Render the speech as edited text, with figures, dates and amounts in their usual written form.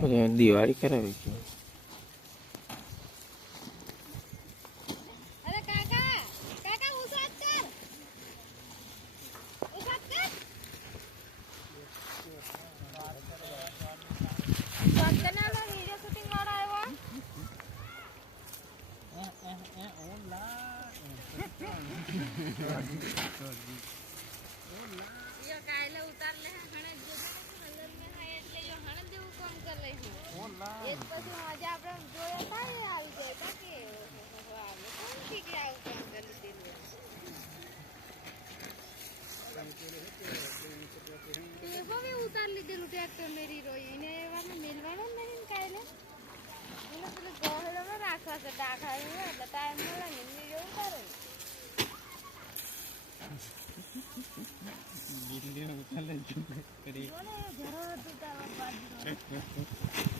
બધા દિવાળી કરાવી છે. અરે કાકા કાકા ઉસાત કર ઉસાત કર ઉસાત કરને લો વિડિયો શૂટિંગ વાળા આવ્યો યો કાલે ઉતાર લે હણે જો કલર મે હાય એટલે યો હણે જેવું કામ કર લે હું એક પછી મજા આપણે જોયા થાય આવી જાય બાકી આવે કોણ કે આવું કામ કરી દીધું એ હવે ઉતાર લીધેલું ટ્રેક્ટર મેરી રોઈ એને એવામાં મેલવાનો નહીં કાલે એને પેલું ગોહળમાં રાખવા છે ડાખા એટલે ટાઈમ મળે ને મેરી ઉતારે દિલ્હી ઉતારે કરી જરૂર હતું તારા બાજુ